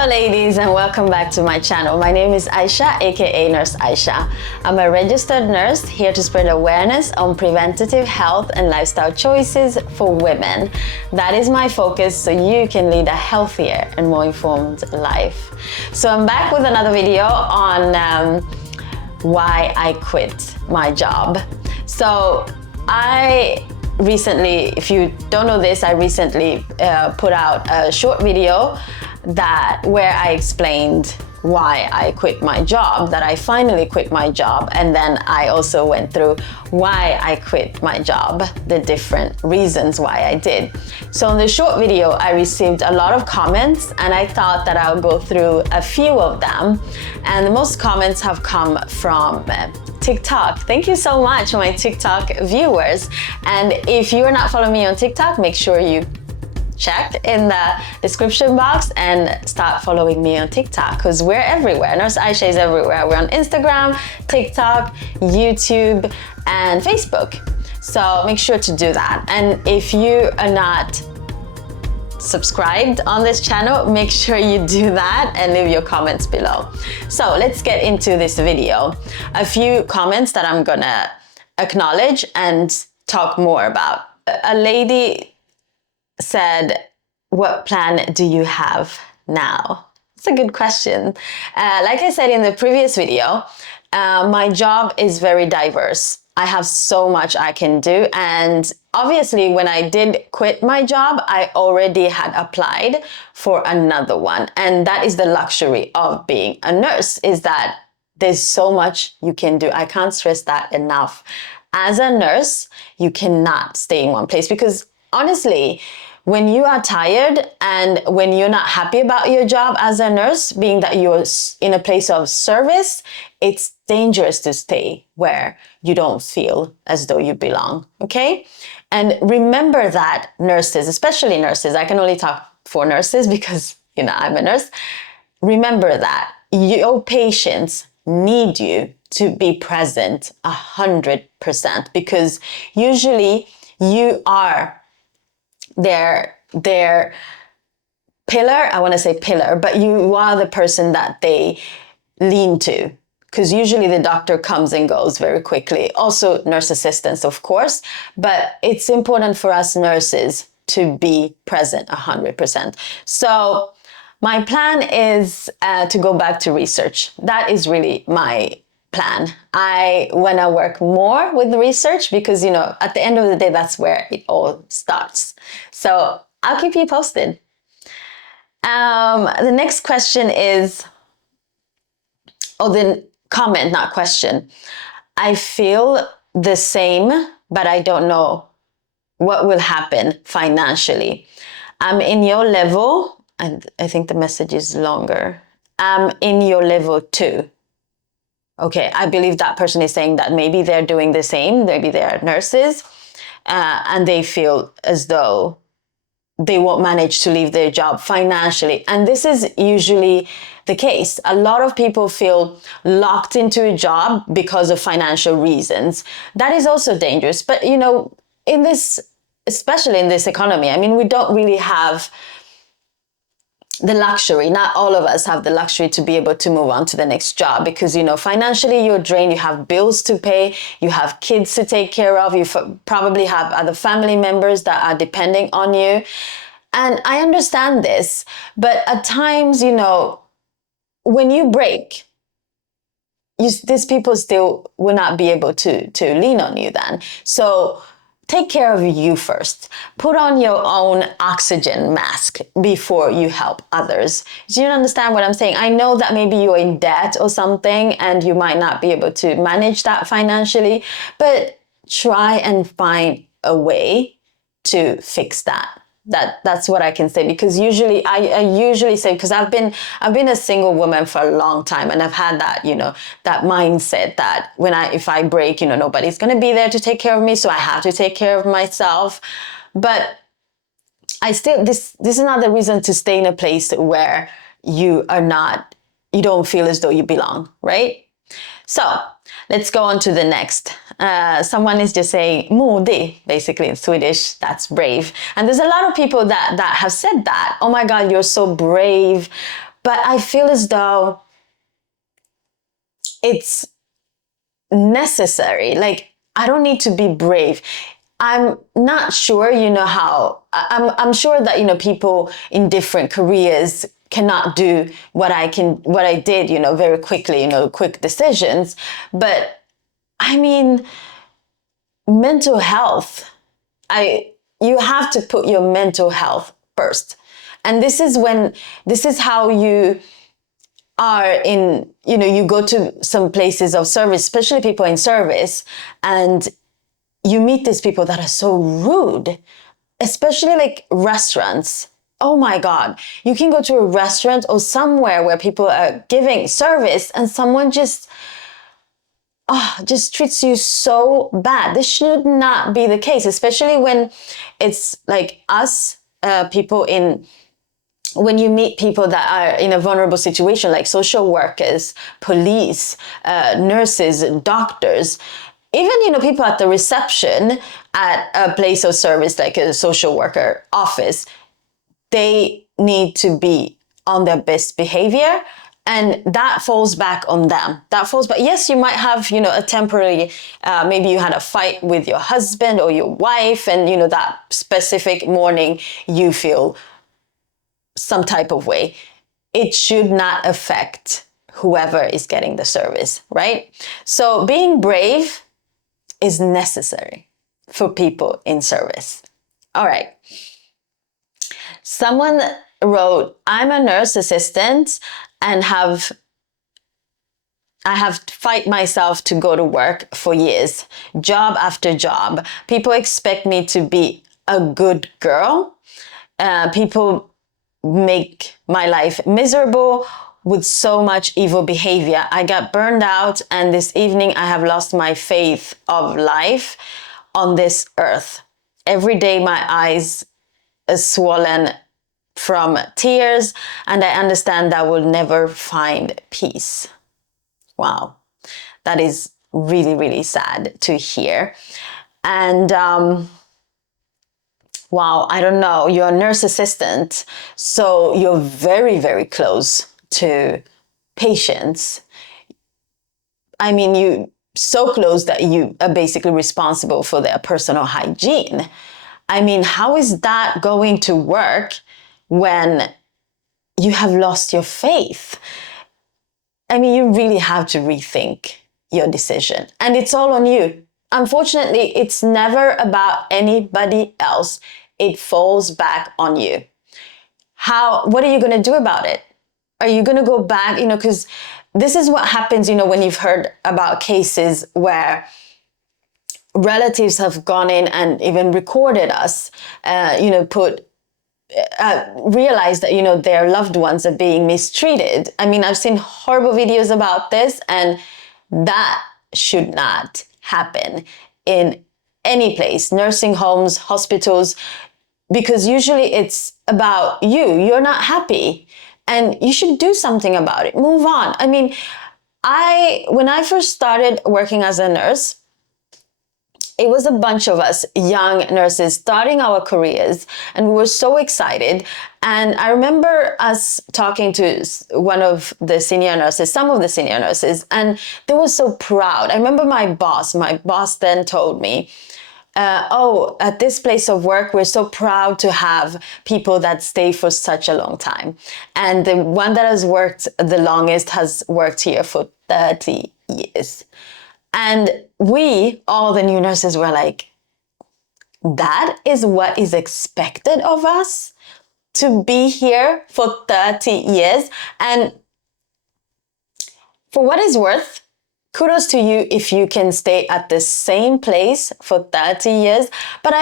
Hello ladies, and welcome back to my channel. My name is Aisha, aka Nurse Aisha. I'm a registered nurse here to spread awareness on preventative health and lifestyle choices for women. That is my focus, so you can lead a healthier and more informed life. So I'm back with another video on why I quit my job. So I recently, if you don't know this, I recently put out a short video where I explained why I quit my job, that I finally quit my job, and then I also went through why I quit my job, the different reasons why I did. So in the short video, I received a lot of comments, and I thought that I would go through a few of them. And the most comments have come from TikTok. Thank you so much, my TikTok viewers. And if you're not following me on TikTok, make sure you check in the description box and start following me on TikTok, because we're everywhere. Nurse Aisha is everywhere. We're on Instagram, TikTok, YouTube, and Facebook. So make sure to do that. And if you are not subscribed on this channel, make sure you do that and leave your comments below. So let's get into this video. A few comments that I'm gonna acknowledge and talk more about. A lady said, what plan do you have now? It's a good question. Like I said in the previous video, my job is very diverse. I have so much I can do. And obviously when I did quit my job, I already had applied for another one. And that is the luxury of being a nurse, is that there's so much you can do. I can't stress that enough. As a nurse, you cannot stay in one place, because honestly, when you are tired and when you're not happy about your job as a nurse, being that you're in a place of service, it's dangerous to stay where you don't feel as though you belong, okay? And remember that nurses, especially nurses, I can only talk for nurses because, you know, I'm a nurse. Remember that your patients need you to be present 100%, because usually you are their pillar. I want to say pillar, but you are the person that they lean to, because usually the doctor comes and goes very quickly. Also nurse assistants, of course, but it's important for us nurses to be present 100%. So my plan is to go back to research. That is really my plan. I want to work more with research because, you know, at the end of the day, that's where it all starts. So I'll keep you posted. The next question is, the comment, not question. I feel the same, but I don't know what will happen financially. I'm in your level, and I think the message is longer. I'm in your level too. Okay, I believe that person is saying that maybe they're doing the same, maybe they're nurses, and they feel as though they won't manage to leave their job financially. And this is usually the case. A lot of people feel locked into a job because of financial reasons. That is also dangerous. But, you know, in this, especially in this economy, I mean, we don't really have the luxury. Not all of us have the luxury to be able to move on to the next job, because, you know, financially you're drained, you have bills to pay, you have kids to take care of, you probably have other family members that are depending on you. And I understand this, but at times, you know, when you break, these people still will not be able to lean on you then. So take care of you first. Put on your own oxygen mask before you help others. Do you understand what I'm saying? I know that maybe you're in debt or something and you might not be able to manage that financially, but try and find a way to fix that. That's what I can say, because usually I usually say, because I've been a single woman for a long time, and I've had that, you know, that mindset that if I break, you know, nobody's going to be there to take care of me, so I have to take care of myself. But I still, this is another reason to stay in a place where you don't feel as though you belong, right? So let's go on to the next. Someone is just saying modig, basically in Swedish, that's brave. And there's a lot of people that have said that. Oh my God, you're so brave. But I feel as though it's necessary. Like, I don't need to be brave. I'm not sure, how I'm sure that, people in different careers cannot do what I did, very quickly, quick decisions. But I mean, mental health, you have to put your mental health first. And this is how you are in, you go to some places of service, especially people in service, and you meet these people that are so rude, especially like restaurants. Oh my God. You can go to a restaurant or somewhere where people are giving service and someone just treats you so bad. This should not be the case, especially when it's like us, people in, when you meet people that are in a vulnerable situation, like social workers, police, nurses, doctors, even, people at the reception at a place of service, like a social worker office, they need to be on their best behavior. And that falls back on them. That falls back. Yes, you might have, a temporary, maybe you had a fight with your husband or your wife, and, that specific morning you feel some type of way. It should not affect whoever is getting the service, right? So being brave is necessary for people in service. All right. Someone wrote, I'm a nurse assistant and I have fight myself to go to work for years, job after job. People expect me to be a good girl. People make my life miserable with so much evil behavior. I got burned out, and this evening I have lost my faith of life on this earth. Every day my eyes are swollen from tears, and I understand that I will never find peace. Wow, that is really, really sad to hear. And wow, I don't know, you're a nurse assistant, so you're very, very close to patients. I mean, you so close that you are basically responsible for their personal hygiene. I mean, how is that going to work when you have lost your faith? I mean, you really have to rethink your decision, and it's all on you. Unfortunately, it's never about anybody else. It falls back on you. What are you going to do about it? Are you going to go back, because this is what happens, when you've heard about cases where relatives have gone in and even recorded us, realize that, their loved ones are being mistreated. I mean, I've seen horrible videos about this, and that should not happen in any place, nursing homes, hospitals, because usually it's about you. You're not happy, and you should do something about it. Move on. I mean, when I first started working as a nurse, it was a bunch of us young nurses starting our careers, and we were so excited. And I remember us talking to some of the senior nurses, and they were so proud. I remember my boss then told me, at this place of work, we're so proud to have people that stay for such a long time. And the one that has worked the longest has worked here for 30 years. And we, all the new nurses, were like, that is what is expected of us, to be here for 30 years. And for what it's worth, kudos to you if you can stay at the same place for 30 years. But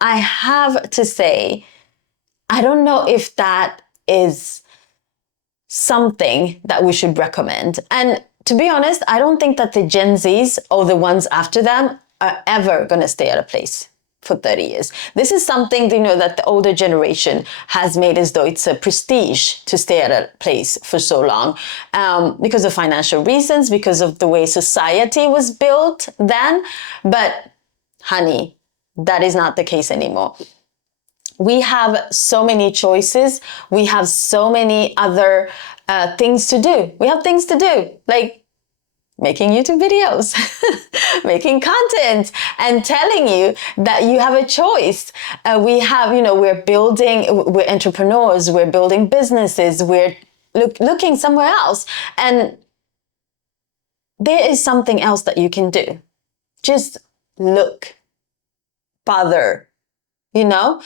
I have to say, I don't know if that is something that we should recommend. And to be honest, I don't think that the Gen Zs or the ones after them are ever going to stay at a place for 30 years. This is something, that the older generation has made as though it's a prestige to stay at a place for so long, because of financial reasons, because of the way society was built then. But honey, that is not the case anymore. we have so many choices. We have so many other things to do. We have things to do, like making YouTube videos, making content, and telling you that you have a choice. We have, we're entrepreneurs, we're building businesses, we're looking somewhere else. And there is something else that you can do. Just look, bother, and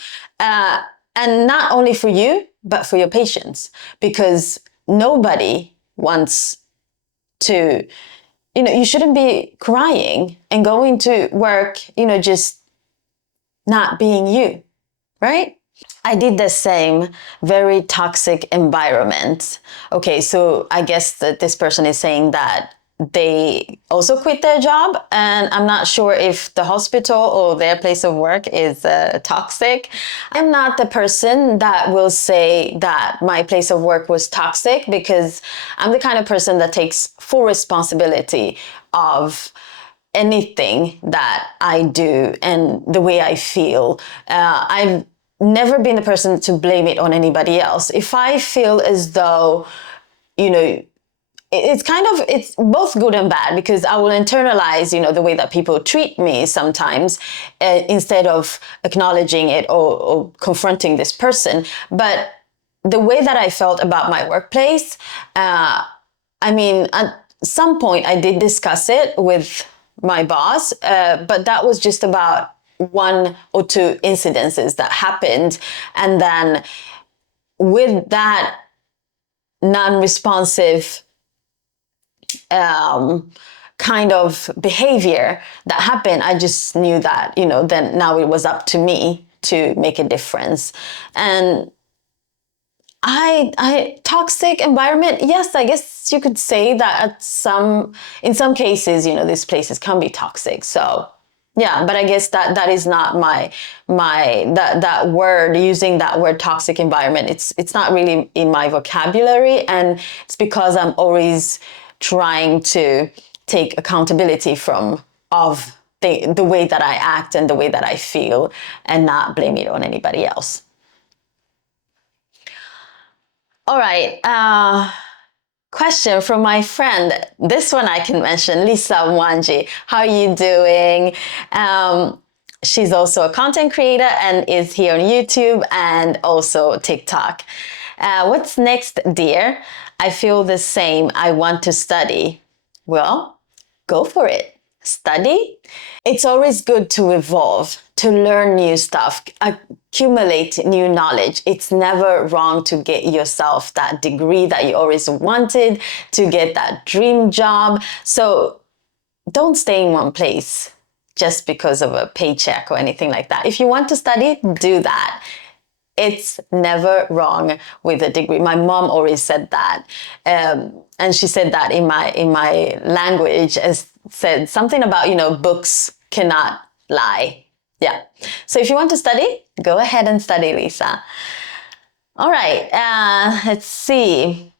not only for you, but for your patients, because nobody wants to, you shouldn't be crying and going to work, just not being you, right? I did the same, very toxic environment. Okay, so I guess that this person is saying that they also quit their job, and I'm not sure if the hospital or their place of work is toxic. I'm not the person that will say that my place of work was toxic, because I'm the kind of person that takes full responsibility of anything that I do and the way I feel. I've never been the person to blame it on anybody else. If I feel as though, it's both good and bad, because I will internalize, the way that people treat me sometimes, instead of acknowledging it or confronting this person. But the way that I felt about my workplace, at some point I did discuss it with my boss, but that was just about one or two incidences that happened. And then with that non-responsive kind of behavior that happened, I just knew that, then now it was up to me to make a difference. And toxic environment, yes, I guess you could say that in some cases, these places can be toxic. So yeah, but I guess that is not that word, using that word toxic environment. It's not really in my vocabulary, and it's because I'm always trying to take accountability of the way that I act and the way that I feel, and not blame it on anybody else. All right. Question from my friend. This one I can mention, Lisa Wanji. How are you doing? She's also a content creator and is here on YouTube and also TikTok. What's next, dear? I feel the same. I want to study. Well, go for it. Study. It's always good to evolve, to learn new stuff, accumulate new knowledge. It's never wrong to get yourself that degree that you always wanted, to get that dream job. So don't stay in one place just because of a paycheck or anything like that. If you want to study, do that. It's never wrong with a degree. My mom always said that. And she said that in my language, as said something about, books cannot lie. Yeah. So if you want to study, go ahead and study, Lisa. All right. Let's see.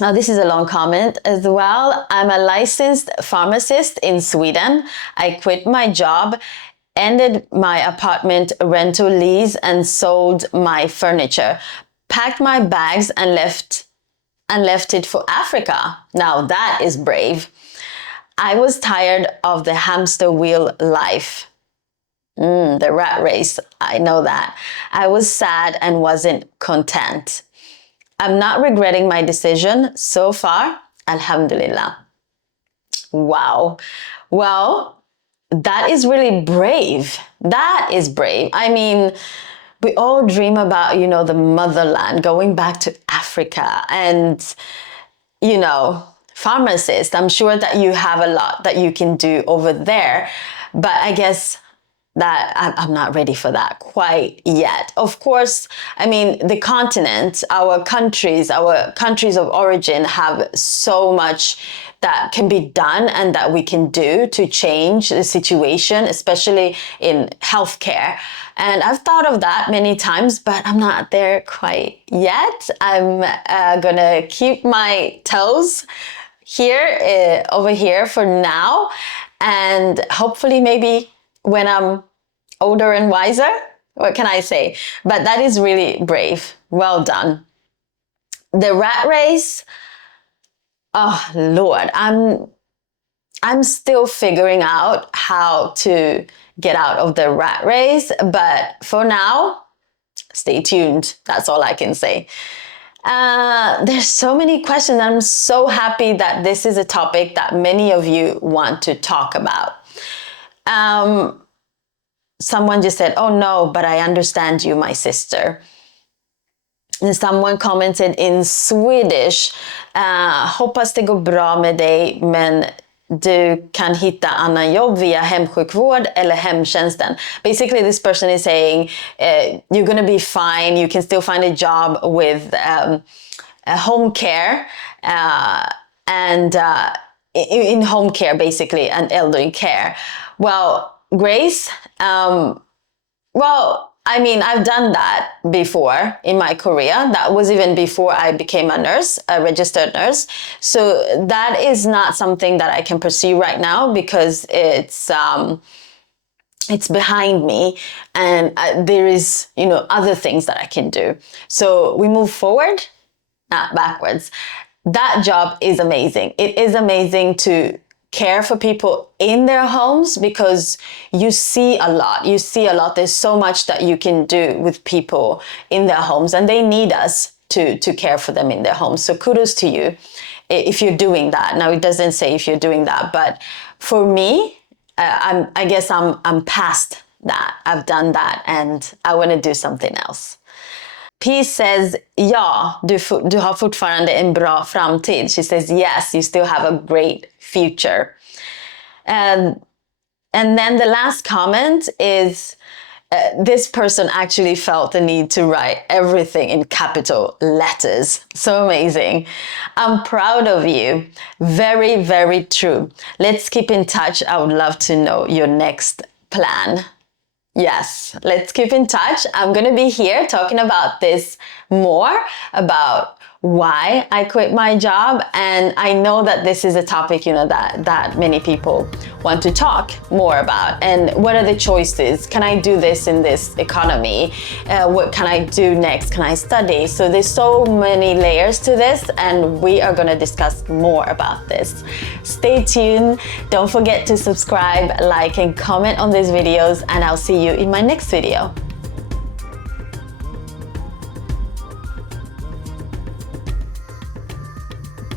Now, this is a long comment as well. I'm a licensed pharmacist in Sweden. I quit my job, ended my apartment rental lease, and sold my furniture, packed my bags and left it for Africa. Now that is brave. I was tired of the hamster wheel life. The rat race, I know that. I was sad and wasn't content. I'm not regretting my decision so far, alhamdulillah. Wow. Well, that is really brave. That is brave. I mean, we all dream about, the motherland, going back to Africa, and, pharmacist. I'm sure that you have a lot that you can do over there, but I guess that I'm not ready for that quite yet. Of course, the continent, our countries of origin have so much that can be done and that we can do to change the situation, especially in healthcare. And I've thought of that many times, but I'm not there quite yet. I'm gonna keep my toes over here for now. And hopefully maybe when I'm older and wiser, What can I say? But that is really brave. Well done. The rat race, oh Lord, I'm still figuring out how to get out of the rat race, but for now, stay tuned. That's all I can say. There's so many questions. I'm so happy that this is a topic that many of you want to talk about. Someone just said, oh no, but I understand you, my sister. And someone commented in Swedish, hoppas det går bra med dig, men du kan hitta annan jobb via hemsjukvård eller hemtjänsten. Basically, this person is saying, you're gonna be fine, you can still find a job with home care, and in home care, basically, and elderly care. Well, Grace, I mean, I've done that before in my career. That was even before I became a nurse, a registered nurse. So that is not something that I can pursue right now because it's behind me, and there is, other things that I can do. So we move forward, not backwards. That job is amazing. It is amazing to care for people in their homes because you see a lot. There's so much that you can do with people in their homes, and they need us to care for them in their homes. So kudos to you if you're doing that. Now, it doesn't say if you're doing that, but for me, I guess I'm past that. I've done that and I want to do something else. P says, ja, du har fortfarande en bra framtid. She says, yes, you still have a great future. And then the last comment is, this person actually felt the need to write everything in capital letters. So amazing. I'm proud of you. Very, very true. Let's keep in touch. I would love to know your next plan. Yes, let's keep in touch. I'm going to be here talking about this more, about why I quit my job. And I know that this is a topic, that many people want to talk more about. And what are the choices? Can I do this in this economy? What can I do next? Can I study? So there's so many layers to this, and we are going to discuss more about this. Stay tuned. Don't forget to subscribe, like, and comment on these videos, and I'll see you in my next video.